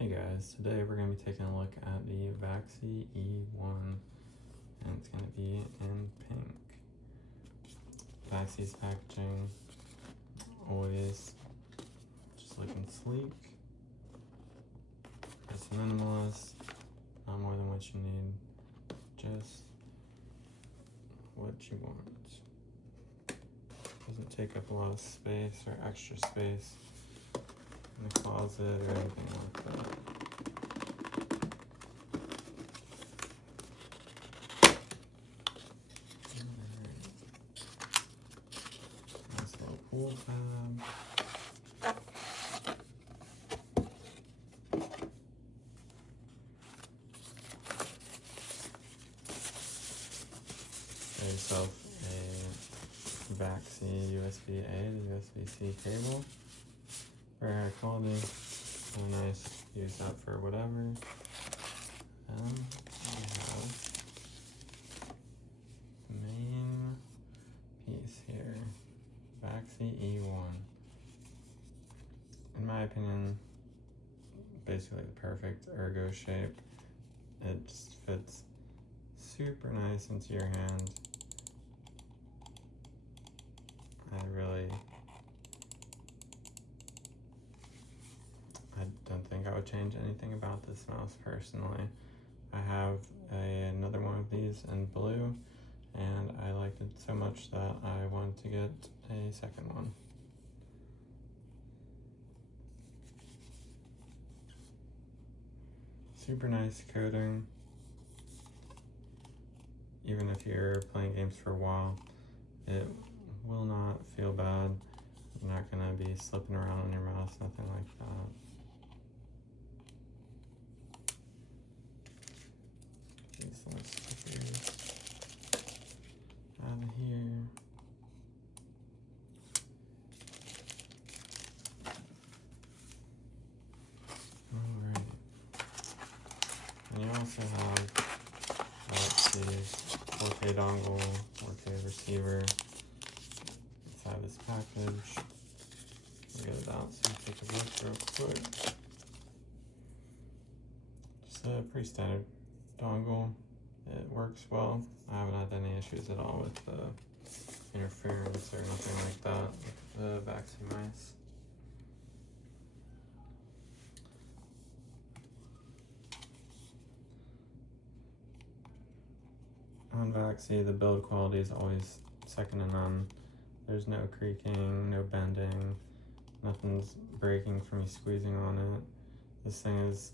Hey guys, today we're going to be taking a look at the Vaxee E1, and it's going to be in pink. Vaxee's packaging, always just looking sleek, it's minimalist, not more than what you need, just what you want. Doesn't take up a lot of space or extra space in the closet or anything like that. Nice little pool tab. Get yourself a Vaxee USB-A to USB-C cable. Very high quality, kind of nice, use that for whatever. And we have the main piece here, Vaxee E1. In my opinion, basically the perfect ergo shape. It just fits super nice into your hand. I don't think I would change anything about this mouse personally. I have another one of these in blue, and I liked it so much that I wanted to get a second one. Super nice coating. Even if you're playing games for a while, it will not feel bad. You're not gonna be slipping around on your mouse, nothing like that. These little stickers out of here. Alright. And you also have the 4K dongle, 4K receiver inside this package. We'll get it out so you take a look real quick. Just a pretty standard dongle. It works well. I haven't had any issues at all with the interference or anything like that with the Vaxee mice. On Vaxee, the build quality is always second to none. There's no creaking, no bending, nothing's breaking from you squeezing on it. This thing is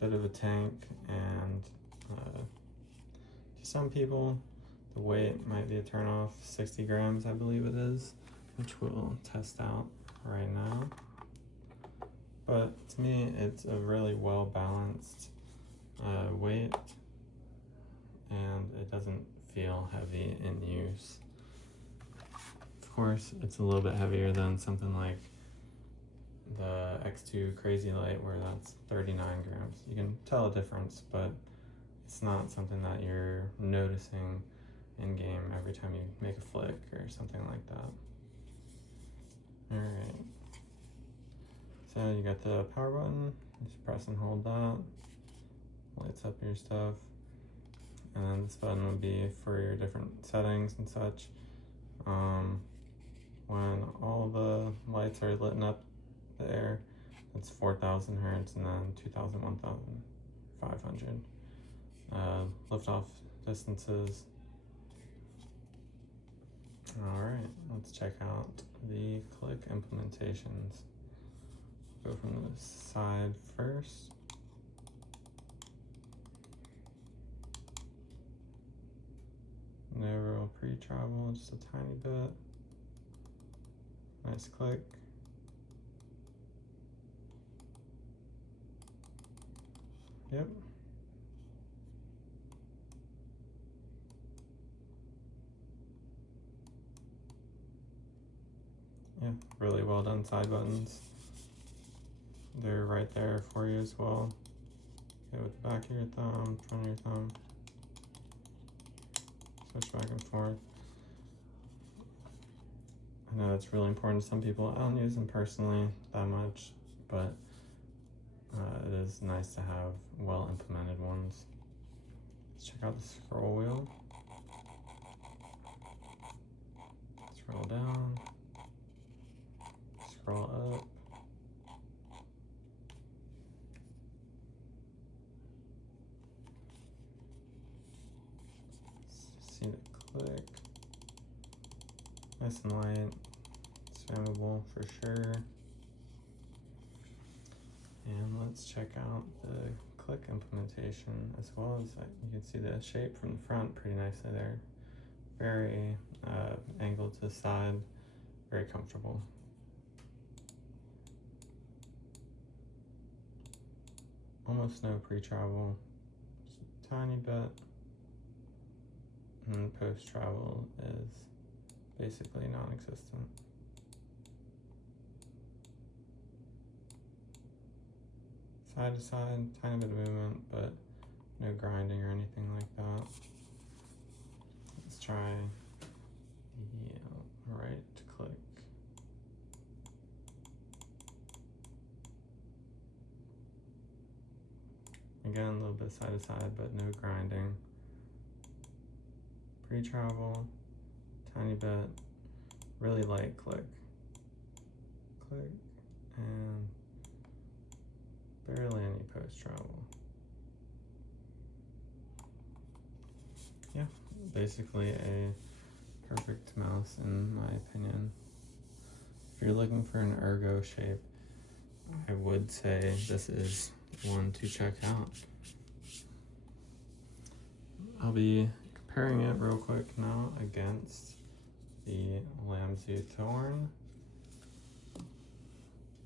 a bit of a tank, and to some people, the weight might be a turnoff. 60 grams, I believe it is, which we'll test out right now. But to me, it's a really well-balanced weight, and it doesn't feel heavy in use. Of course, it's a little bit heavier than something like the X2 Crazy Light, where that's 39 grams. You can tell a difference, but it's not something that you're noticing in game every time you make a flick or something like that. Alright, so you got the power button, just press and hold that, lights up your stuff. And then this button would be for your different settings and such. When all the lights are lit up there, it's 4,000 hertz, and then 2,000, 1,500. Lift-off distances. Alright, let's check out the click implementations. Go from the side first. No real pre-travel, just a tiny bit. Nice click. Yep. Yeah, really well done side buttons. They're right there for you as well. Okay, with the back of your thumb, front of your thumb. Switch back and forth. I know it's really important to some people. I don't use them personally that much, but is nice to have well implemented ones. Let's check out the scroll wheel. Scroll down, scroll up. See the click. Nice and light. Spammable for sure. And let's check out the click implementation as well. As you can see the shape from the front pretty nicely there. Very angled to the side, very comfortable. Almost no pre-travel, just a tiny bit. And post-travel is basically non-existent. Side to side, tiny bit of movement, but no grinding or anything like that. Let's try the right click. Again, a little bit side to side, but no grinding. Pre-travel, tiny bit, really light click. Click, and barely any post-travel. Yeah, basically a perfect mouse in my opinion. If you're looking for an ergo shape, I would say this is one to check out. I'll be comparing it real quick now against the Vaxee Thorn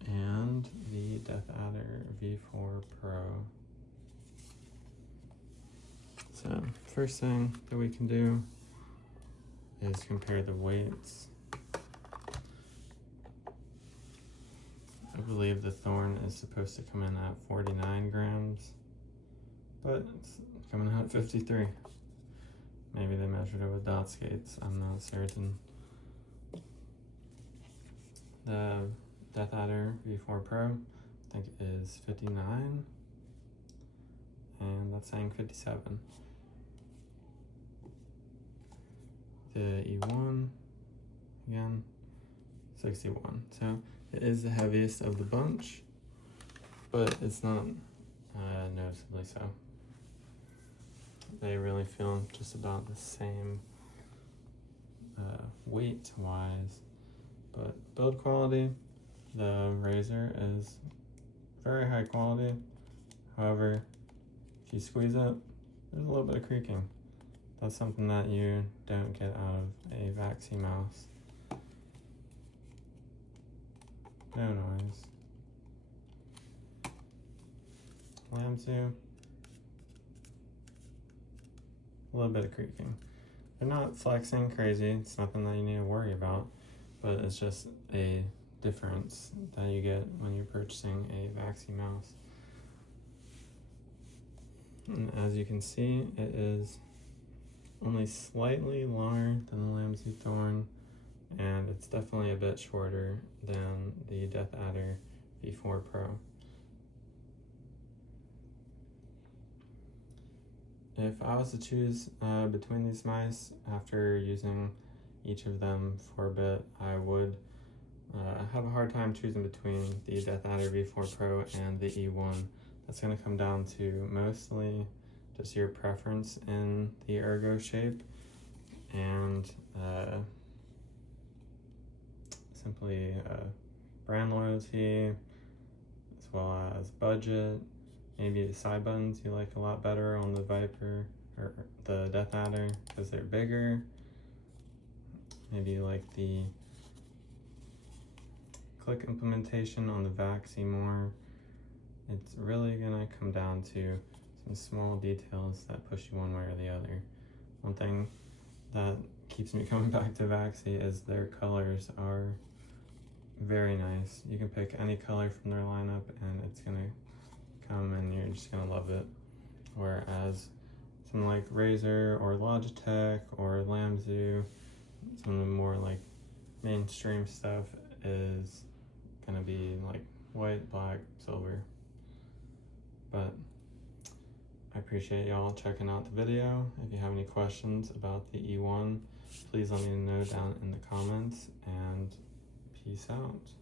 and the DeathAdder V4 Pro. So first thing that we can do is compare the weights. I believe the Thorn is supposed to come in at 49 grams, but it's coming out at 53. Maybe they measured it with dot skates, I'm not certain. The DeathAdder V4 Pro, I think is 59, and that's saying 57. The E1, again, 61. So it is the heaviest of the bunch, but it's not noticeably so. They really feel just about the same weight-wise, but build quality, the Razor is very high quality. However, if you squeeze it, there's a little bit of creaking. That's something that you don't get out of a Vaxee mouse. No noise. Vaxee, a little bit of creaking. They're not flexing crazy, it's nothing that you need to worry about, but it's just a difference that you get when you're purchasing a Vaxee mouse. And as you can see, it is only slightly longer than the Vaxee Thorn, and it's definitely a bit shorter than the DeathAdder V4 Pro. If I was to choose between these mice after using each of them for a bit, I would have a hard time choosing between the DeathAdder V4 Pro and the E1. That's going to come down to mostly just your preference in the ergo shape and simply brand loyalty, as well as budget. Maybe the side buttons you like a lot better on the Viper or the DeathAdder because they're bigger. Maybe you like the click implementation on the Vaxee more. It's really gonna come down to some small details that push you one way or the other. One thing that keeps me coming back to Vaxee is their colors are very nice. You can pick any color from their lineup and it's gonna come and you're just gonna love it. Whereas something like Razer or Logitech or Vaxee, some of the more like mainstream stuff is gonna be like white, black, silver. appreciate y'all checking out the video. If you have any questions about the E1, please let me know down in the comments, and peace out.